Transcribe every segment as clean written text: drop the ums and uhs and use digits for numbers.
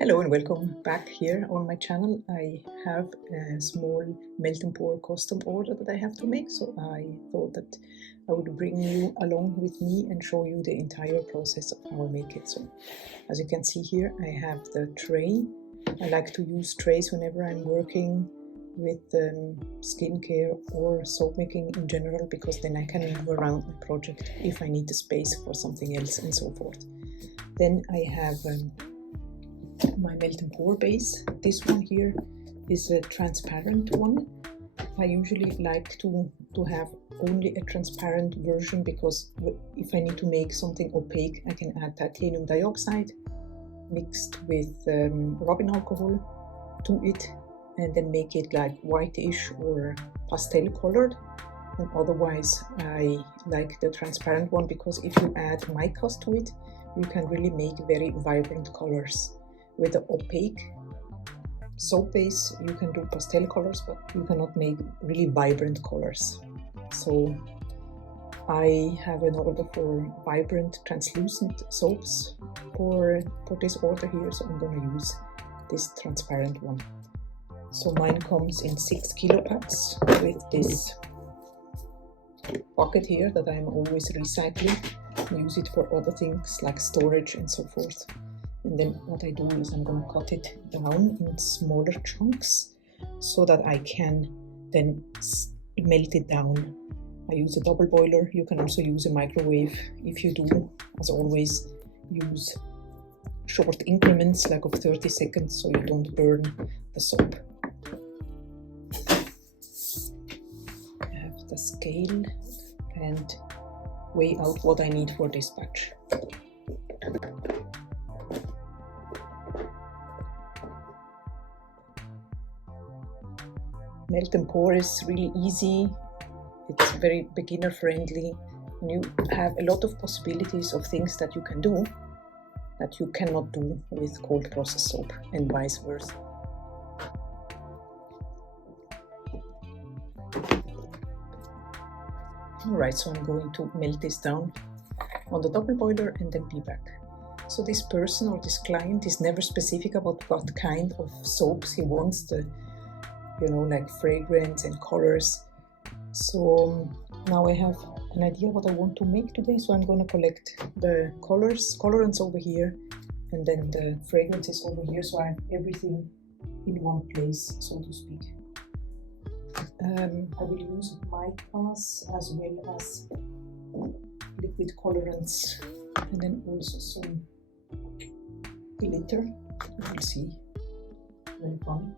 Hello and welcome back here on my channel. I have a small melt and pour custom order that I have to make, so I thought that I would bring you along with me and show you the entire process of how I make it. So as you can see here, I have the tray. I like to use trays whenever I'm working with skincare or soap making in general, because then I can move around my project if I need the space for something else and so forth. Then I have my melt and pour base. This one here is a transparent one. I usually like to have only a transparent version, because if I need to make something opaque, I can add titanium dioxide mixed with rubbing alcohol to it and then make it like whitish or pastel colored. And otherwise I like the transparent one, because if you add micas to it, you can really make very vibrant colors. With the opaque soap base, you can do pastel colors, but you cannot make really vibrant colors. So I have an order for vibrant translucent soaps for this order here, so I'm going to use this transparent one. So mine comes in 6 kilo packs with this bucket here that I'm always recycling. I use it for other things like storage and so forth. And then what I do is I'm going to cut it down in smaller chunks so that I can then melt it down. I use a double boiler. You can also use a microwave. If you do, as always, use short increments like of 30 seconds so you don't burn the soap. I have the scale and weigh out what I need for this batch. Melt and pour is really easy. It's very beginner friendly, and you have a lot of possibilities of things that you can do that you cannot do with cold process soap, and vice versa. Alright, so I'm going to melt this down on the double boiler and then be back. So this person or this client is never specific about what kind of soaps he wants, like fragrance and colors. So now I have an idea what I want to make today, so I'm going to collect the colorants over here, and then the fragrances over here, so I have everything in one place, so to speak. I will use micas as well as liquid colorants, and then also some glitter. You will see, very fun.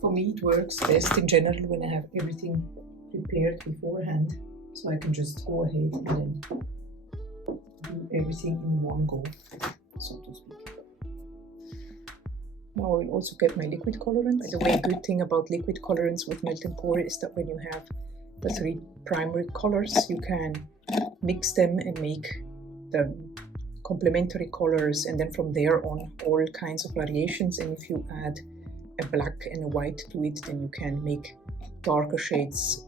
For me, it works best in general when I have everything prepared beforehand, so I can just go ahead and then do everything in one go, so to speak. Now I will also get my liquid colorant. By the way, a good thing about liquid colorants with melt and pour is that when you have the 3 primary colors, you can mix them and make the complementary colors, and then from there on all kinds of variations. And if you add a black and a white to it, then you can make darker shades,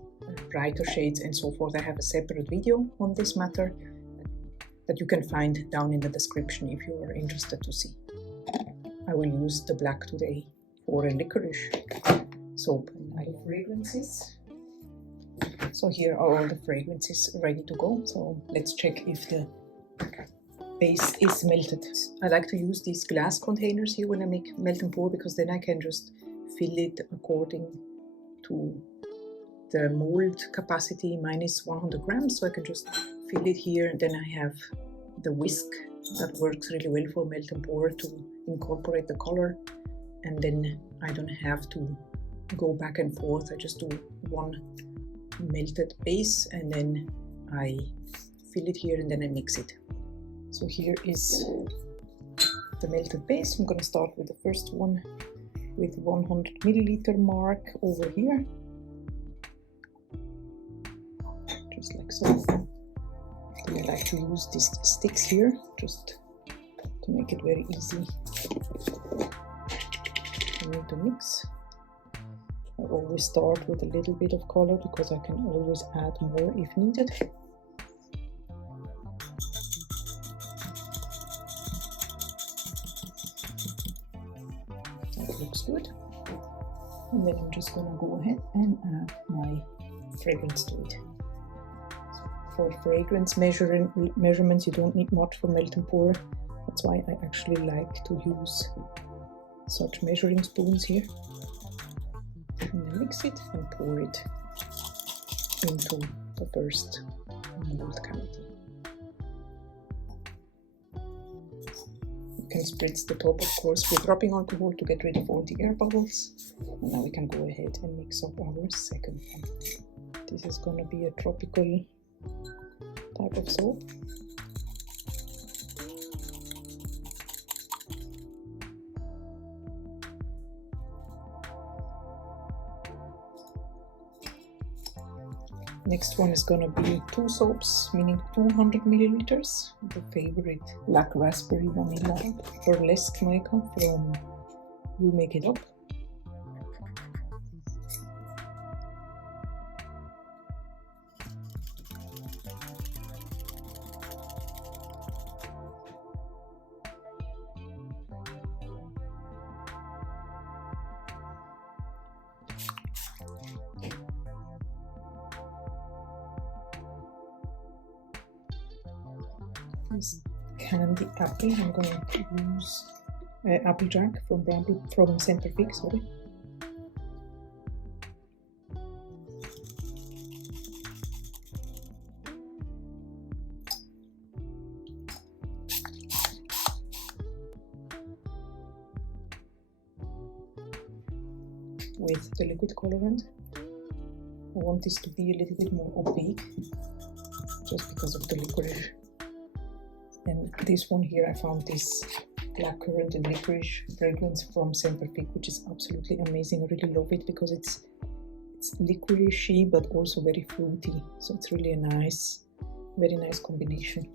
brighter shades, and so forth. I have a separate video on this matter that you can find down in the description if you are interested to see. I will use the black today for a licorice soap. And I have fragrances. So here are all the fragrances ready to go. So let's check if the base is melted. I like to use these glass containers here when I make melt and pour, because then I can just fill it according to the mold capacity. Mine is 100 grams, so I can just fill it here, and then I have the whisk that works really well for melt and pour to incorporate the color, and then I don't have to go back and forth. I just do one melted base and then I fill it here and then I mix it. So here is the melted base. I'm going to start with the first one with 100 milliliter mark over here, just like so. I like to use these sticks here just to make it very easy for me to mix. I always start with a little bit of color because I can always add more if needed. looks good. And then I'm just gonna go ahead and add my fragrance to it. For fragrance measurements, you don't need much for melt and pour. That's why I actually like to use such measuring spoons here. And then mix it and pour it into the first mold cavity. You can spritz the top, of course, with rubbing alcohol to get rid of all the air bubbles. And now we can go ahead and mix up our second one. This is going to be a tropical type of soap. Next one is gonna be 2 soaps, meaning 200 milliliters. The favorite Black Raspberry Vanilla Burlesque mica from You Make It Up. This candy apple, I'm going to use Applejack from Center Fig, sorry. With the liquid colorant. I want this to be a little bit more opaque, just because of the licorice. And this one here, I found this blackcurrant and licorice fragrance from Semper Fig, which is absolutely amazing. I really love it because it's licoricey but also very fruity. So it's really a nice, very nice combination.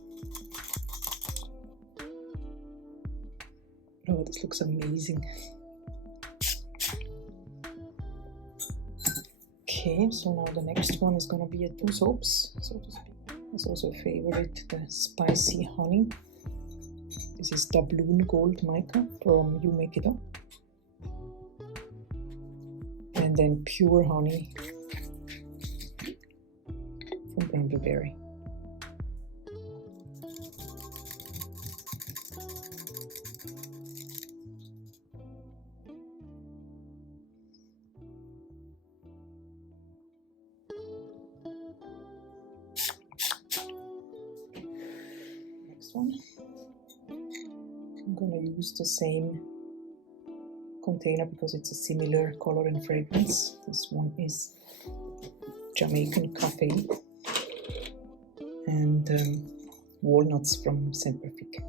Oh, this looks amazing. Okay, so now the next one is gonna be a 2 soaps, so to speak. It's also a favorite, the Spicy Honey. This is Doubloon Gold Mica from You Make It Up. And then Pure Honey from Brambleberry. One. I'm gonna use the same container because it's a similar color and fragrance. This one is Jamaican Cafe and walnuts from Semper Fig.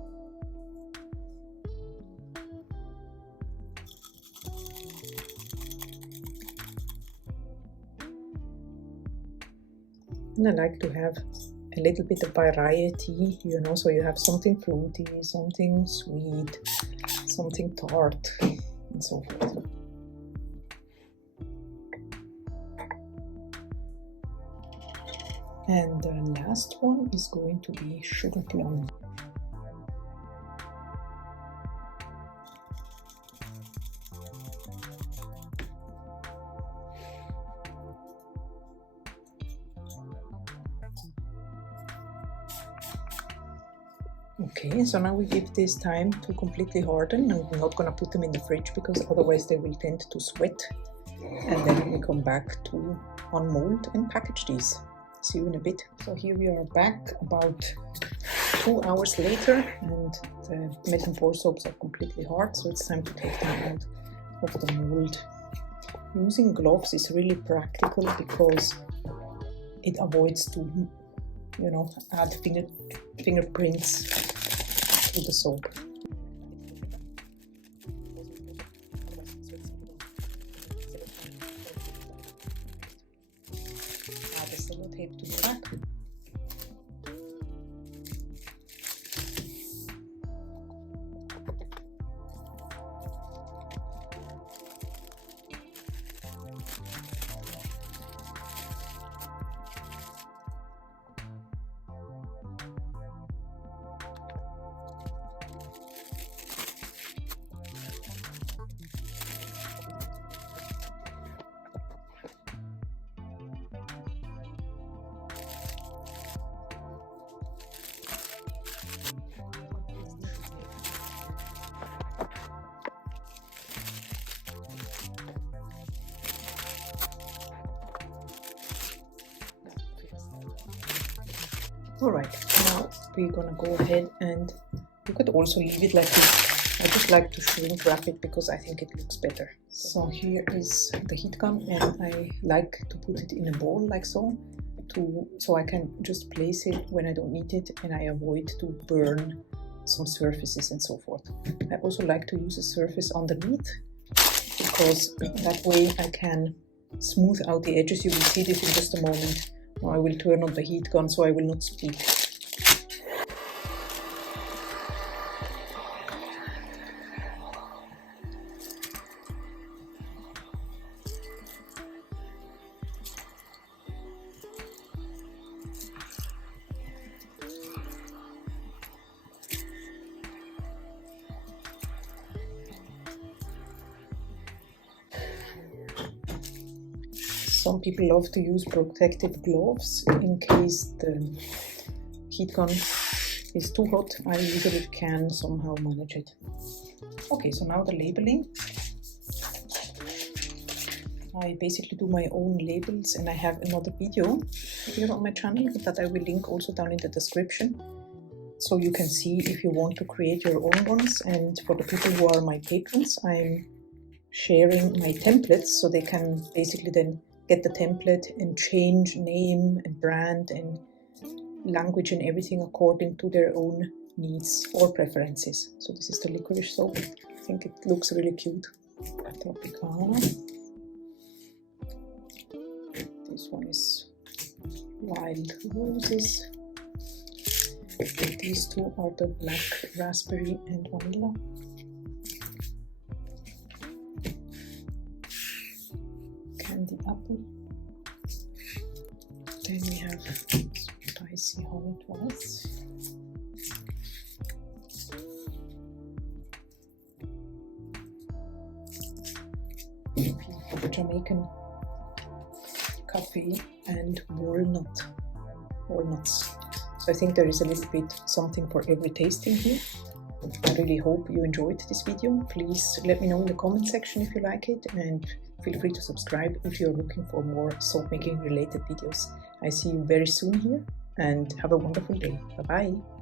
And I like to have a little bit of variety, you know, so you have something fruity, something sweet, something tart, and so forth. And the last one is going to be Sugar Plum. Okay, so now we give this time to completely harden, and we're not going to put them in the fridge because otherwise they will tend to sweat. And then we come back to unmold and package these. See you in a bit. So here we are back about 2 hours later, and the melt and pour soaps are completely hard, so it's time to take them out of the mold. Using gloves is really practical because it avoids to, you know, add fingerprints to the soap. Add a sellotape to the back. Alright, now we're gonna go ahead, and you could also leave it like this. I just like to shrink wrap it because I think it looks better. So here is the heat gun, and I like to put it in a bowl like so, so I can just place it when I don't need it, and I avoid to burn some surfaces and so forth. I also like to use a surface underneath, because that way I can smooth out the edges. You will see this in just a moment. Now I will turn on the heat gun so I will not speak. Some people love to use protective gloves in case the heat gun is too hot. I usually can somehow manage it. Okay, so now the labeling. I basically do my own labels, and I have another video here on my channel that I will link also down in the description, so you can see if you want to create your own ones. And for the people who are my patrons, I'm sharing my templates so they can basically then get the template and change name and brand and language and everything according to their own needs or preferences. So this is the licorice soap. I think it looks really cute. Tropicana. This one is wild roses. These two are the black raspberry and vanilla. Candy apple. Then we have spicy honey twice. Jamaican coffee and walnuts. So I think there is a little bit something for every taste in here. I really hope you enjoyed this video. Please let me know in the comment section if you like it, and feel free to subscribe if you're looking for more soap making related videos. I see you very soon here, and have a wonderful day. Bye bye.